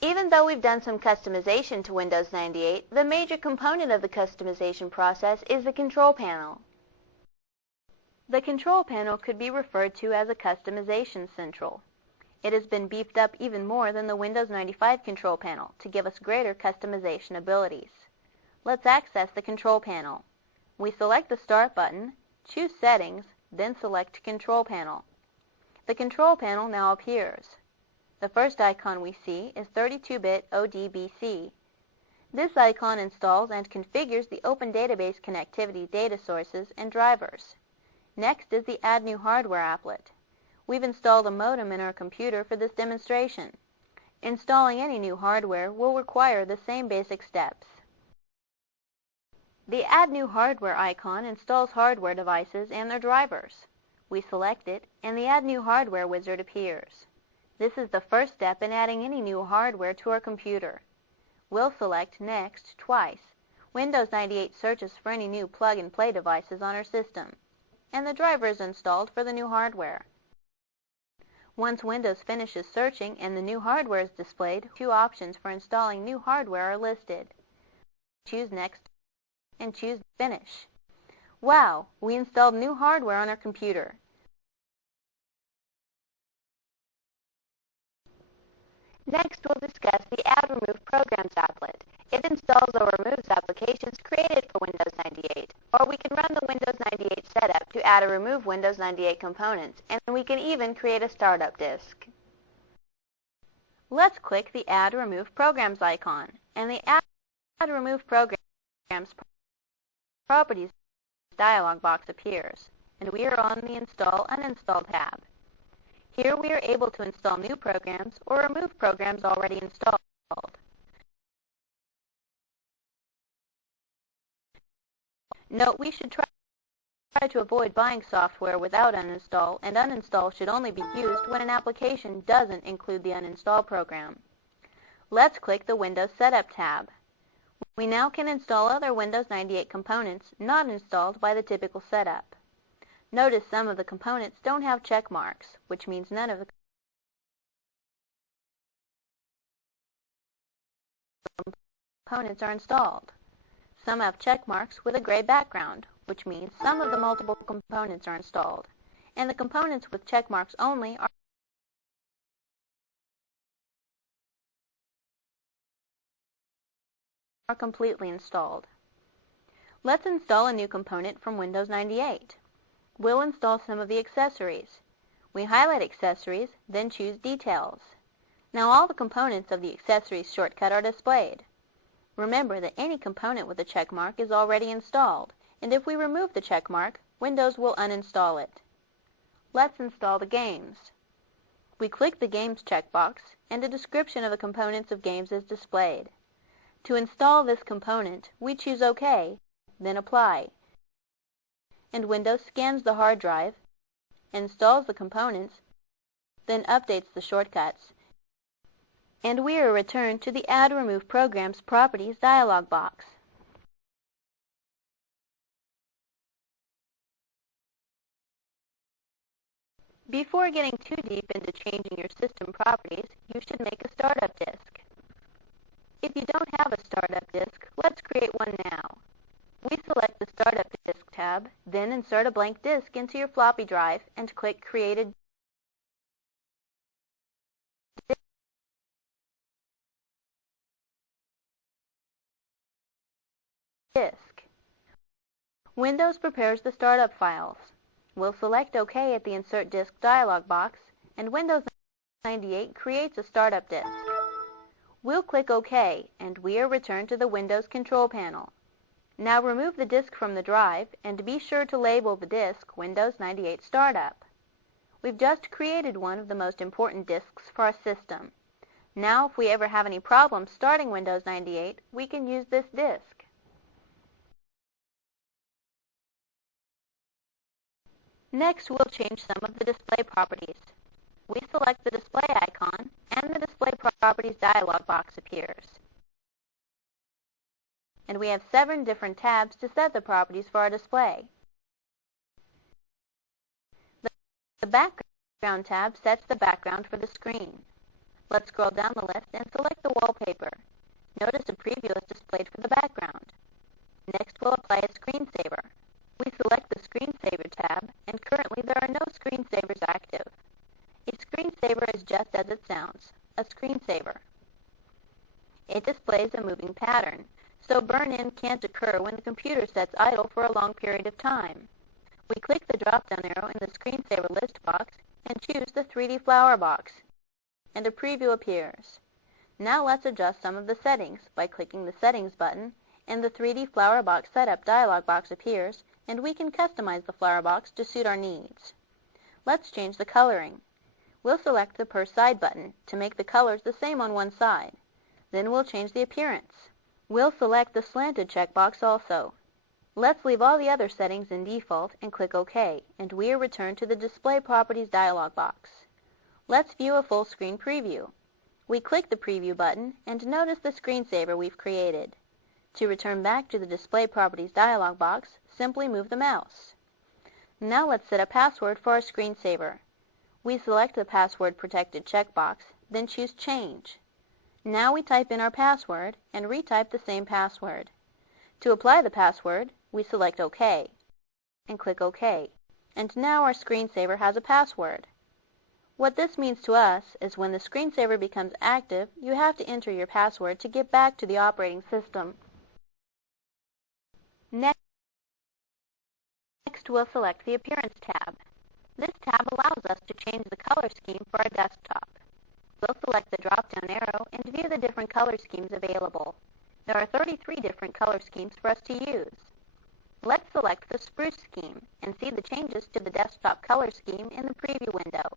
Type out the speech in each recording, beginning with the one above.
Even though we've done some customization to Windows 98, the major component of the customization process is the control panel. The control panel could be referred to as a customization central. It has been beefed up even more than the Windows 95 control panel to give us greater customization abilities. Let's access the control panel. We select the Start button, choose Settings, then select Control Panel. The control panel now appears. The first icon we see is 32-bit ODBC. This icon installs and configures the Open Database Connectivity data sources and drivers. Next is the Add New Hardware applet. We've installed a modem in our computer for this demonstration. Installing any new hardware will require the same basic steps. The Add New Hardware icon installs hardware devices and their drivers. We select it, and the Add New Hardware wizard appears. This is the first step in adding any new hardware to our computer. We'll select Next twice. Windows 98 searches for any new plug-and-play devices on our system, and the driver is installed for the new hardware. Once Windows finishes searching and the new hardware is displayed, two options for installing new hardware are listed. Choose Next and choose Finish. Wow! We installed new hardware on our computer. Next, we'll discuss the Add Remove Programs applet. It installs or removes applications created for Windows 98, or we can run the Windows 98 setup to add or remove Windows 98 components, and we can even create a startup disk. Let's click the Add Remove Programs icon, and the Add Remove Programs Properties dialog box appears, and we are on the Install Uninstall tab. Here we are able to install new programs or remove programs already installed. Note we should try to avoid buying software without uninstall, and uninstall should only be used when an application doesn't include the uninstall program. Let's click the Windows Setup tab. We now can install other Windows 98 components not installed by the typical setup. Notice some of the components don't have check marks, which means none of the components are installed. Some have check marks with a gray background, which means some of the multiple components are installed, and the components with check marks only are completely installed. Let's install a new component from Windows 98. We'll install some of the accessories. We highlight Accessories, then choose Details. Now all the components of the Accessories shortcut are displayed. Remember that any component with a check mark is already installed, and if we remove the check mark, Windows will uninstall it. Let's install the games. We click the Games checkbox, and a description of the components of games is displayed. To install this component, we choose OK, then Apply. And Windows scans the hard drive, installs the components, then updates the shortcuts, and we are returned to the Add Remove Programs Properties dialog box. Before getting too deep into changing your system properties, you should make a startup disk. If you don't have a startup disk, let's create one now. We select the Startup Disk tab, then insert a blank disk into your floppy drive and click Create a disk. Windows prepares the startup files. We'll select OK at the Insert Disk dialog box, and Windows 98 creates a startup disk. We'll click OK, and we are returned to the Windows control panel. Now remove the disk from the drive, and be sure to label the disk Windows 98 Startup. We've just created one of the most important disks for our system. Now if we ever have any problems starting Windows 98, we can use this disk. Next, we'll change some of the display properties. We select the display icon, and the Display Properties dialog box appears. And we have 7 different tabs to set the properties for our display. The Background tab sets the background for the screen. Let's scroll down the list and select the wallpaper. Notice a preview is displayed for the background. Next, we'll apply a screensaver. We select the Screensaver tab, and currently there are no screensavers active. A screensaver is just as it sounds, a screensaver. It displays a moving pattern, so burn-in can't occur when the computer sets idle for a long period of time. We click the drop-down arrow in the screensaver list box and choose the 3D flower box, and a preview appears. Now let's adjust some of the settings by clicking the Settings button, and the 3D flower box setup dialog box appears, and we can customize the flower box to suit our needs. Let's change the coloring. We'll select the Per Side button to make the colors the same on one side. Then we'll change the appearance. We'll select the Slanted checkbox also. Let's leave all the other settings in default and click OK, and we are returned to the Display Properties dialog box. Let's view a full screen preview. We click the Preview button and notice the screensaver we've created. To return back to the Display Properties dialog box, simply move the mouse. Now let's set a password for our screensaver. We select the Password Protected checkbox, then choose Change. Now we type in our password and retype the same password. To apply the password, we select OK and click OK. And now our screensaver has a password. What this means to us is when the screensaver becomes active, you have to enter your password to get back to the operating system. Next, we'll select the Appearance tab. This tab allows us to change the color scheme for our desktop. We'll select the drop-down arrow and view the different color schemes available. There are 33 different color schemes for us to use. Let's select the Spruce scheme and see the changes to the desktop color scheme in the preview window.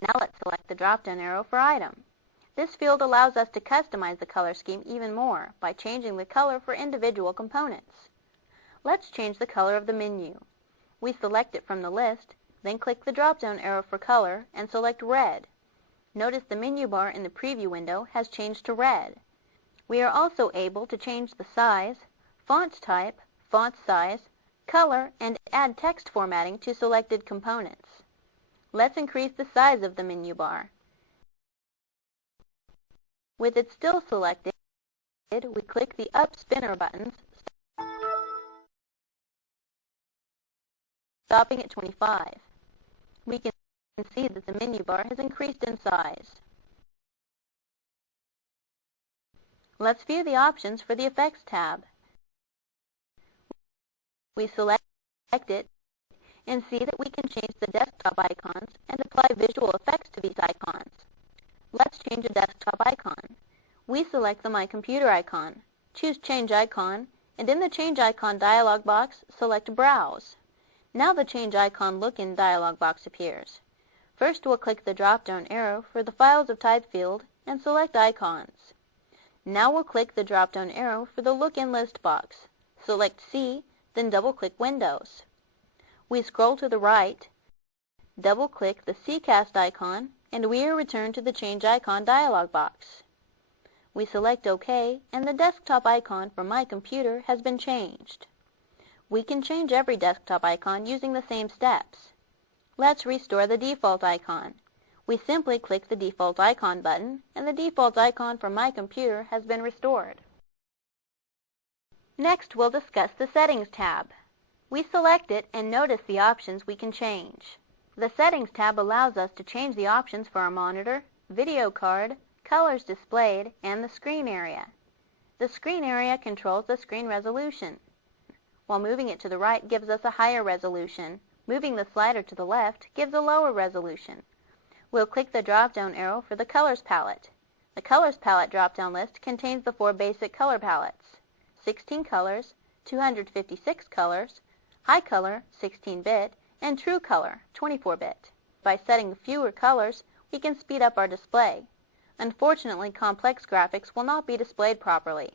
Now let's select the drop-down arrow for Item. This field allows us to customize the color scheme even more by changing the color for individual components. Let's change the color of the menu. We select it from the list, then click the drop-down arrow for color and select Red. Notice the menu bar in the preview window has changed to red. We are also able to change the size, font type, font size, color, and add text formatting to selected components. Let's increase the size of the menu bar. With it still selected, we click the up spinner buttons, stopping at 25. We can see that the menu bar has increased in size. Let's view the options for the Effects tab. We select it and see that we can change the desktop icons and apply visual effects to these icons. Let's change a desktop icon. We select the My Computer icon, choose Change Icon, and in the Change Icon dialog box, select Browse. Now the Change Icon Look-In dialog box appears. First, we'll click the drop-down arrow for the Files of Type field and select Icons. Now we'll click the drop-down arrow for the Look-In List box. Select C, then double-click Windows. We scroll to the right, double-click the CCast icon, and we are returned to the Change Icon dialog box. We select OK, and the desktop icon for My Computer has been changed. We can change every desktop icon using the same steps. Let's restore the default icon. We simply click the Default Icon button, and the default icon for My Computer has been restored. Next, we'll discuss the Settings tab. We select it and notice the options we can change. The Settings tab allows us to change the options for our monitor, video card, colors displayed, and the screen area. The screen area controls the screen resolution, while moving it to the right gives us a higher resolution. Moving the slider to the left gives a lower resolution. We'll click the drop-down arrow for the Colors palette. The Colors palette drop-down list contains the 4 basic color palettes: 16 colors, 256 colors, High Color, 16-bit, and True Color, 24-bit. By setting fewer colors, we can speed up our display. Unfortunately, complex graphics will not be displayed properly.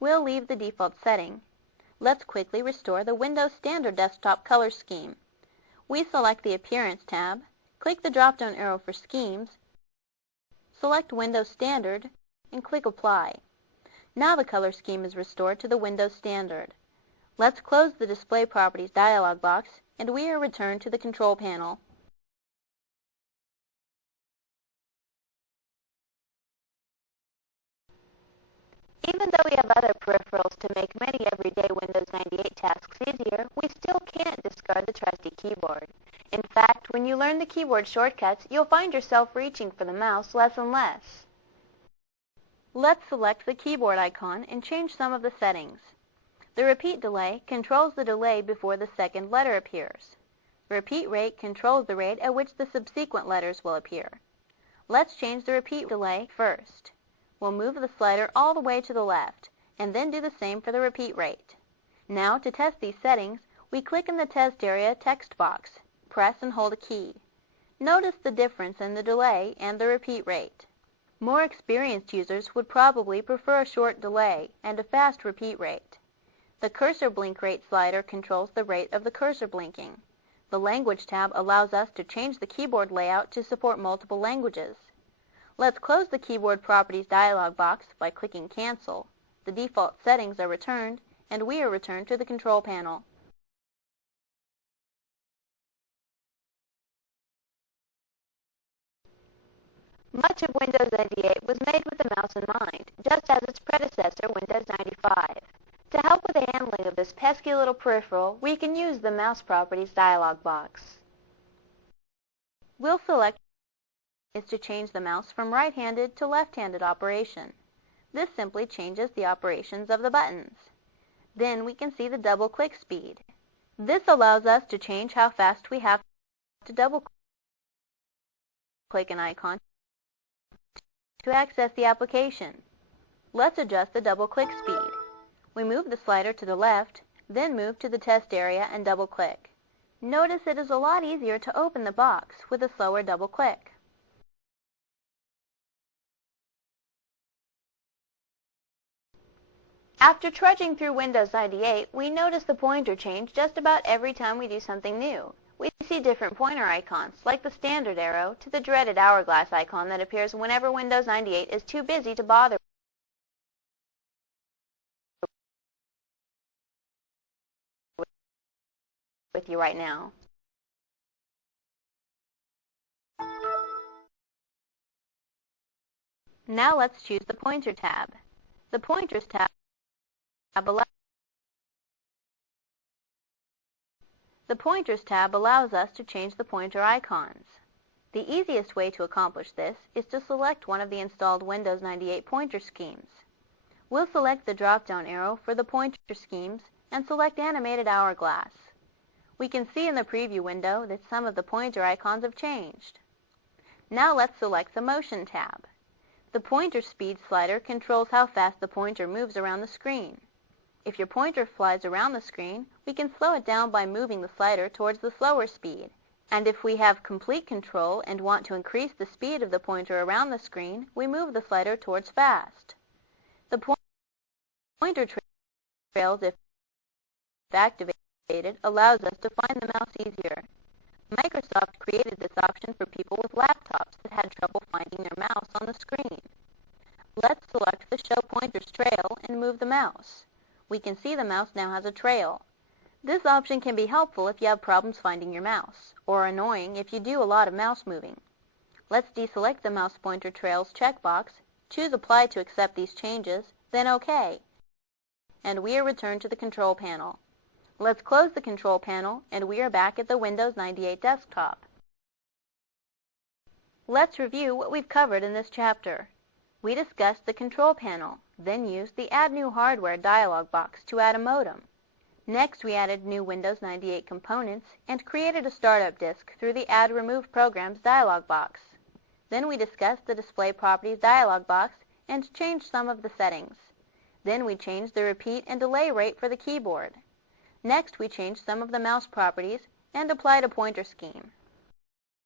We'll leave the default setting. Let's quickly restore the Windows Standard Desktop color scheme. We select the Appearance tab, click the drop-down arrow for Schemes, select Windows Standard, and click Apply. Now the color scheme is restored to the Windows Standard. Let's close the Display Properties dialog box, and we are returned to the Control panel. Even though we have other peripherals to make many everyday Windows 98 tasks easier, we still can't discard the trusty keyboard. In fact, when you learn the keyboard shortcuts, you'll find yourself reaching for the mouse less and less. Let's select the keyboard icon and change some of the settings. The repeat delay controls the delay before the second letter appears. The repeat rate controls the rate at which the subsequent letters will appear. Let's change the repeat delay first. We'll move the slider all the way to the left, and then do the same for the repeat rate. Now, to test these settings, we click in the test area text box, press and hold a key. Notice the difference in the delay and the repeat rate. More experienced users would probably prefer a short delay and a fast repeat rate. The cursor blink rate slider controls the rate of the cursor blinking. The Language tab allows us to change the keyboard layout to support multiple languages. Let's close the Keyboard Properties dialog box by clicking Cancel. The default settings are returned, and we are returned to the control panel. Much of Windows 98 was made with the mouse in mind, just as its predecessor, Windows 95. To help with the handling of this pesky little peripheral, we can use the Mouse Properties dialog box. We'll select is to change the mouse from right-handed to left-handed operation. This simply changes the operations of the buttons. Then we can see the double-click speed. This allows us to change how fast we have to double-click an icon to access the application. Let's adjust the double-click speed. We move the slider to the left, then move to the test area and double-click. Notice it is a lot easier to open the box with a slower double-click. After trudging through Windows 98, we notice the pointer change just about every time we do something new. We see different pointer icons, like the standard arrow, to the dreaded hourglass icon that appears whenever Windows 98 is too busy to bother with you right now. Now let's choose the Pointer tab. The Pointers tab allows us to change the pointer icons. The easiest way to accomplish this is to select one of the installed Windows 98 pointer schemes. We'll select the drop-down arrow for the pointer schemes and select Animated Hourglass. We can see in the preview window that some of the pointer icons have changed. Now let's select the Motion tab. The pointer speed slider controls how fast the pointer moves around the screen. If your pointer flies around the screen, we can slow it down by moving the slider towards the slower speed. And if we have complete control and want to increase the speed of the pointer around the screen, we move the slider towards fast. The pointer trails, if activated, allows us to find the mouse easier. Microsoft created this option for people with laptops that had trouble finding their mouse on the screen. Let's select the Show Pointers Trail and move the mouse. We can see the mouse now has a trail. This option can be helpful if you have problems finding your mouse, or annoying if you do a lot of mouse moving. Let's deselect the Mouse Pointer Trails checkbox, choose Apply to accept these changes, then OK. And we are returned to the control panel. Let's close the control panel, and we are back at the Windows 98 desktop. Let's review what we've covered in this chapter. We discussed the control panel, then used the Add New Hardware dialog box to add a modem. Next, we added new Windows 98 components and created a startup disk through the Add Remove Programs dialog box. Then we discussed the Display Properties dialog box and changed some of the settings. Then we changed the repeat and delay rate for the keyboard. Next, we changed some of the mouse properties and applied a pointer scheme.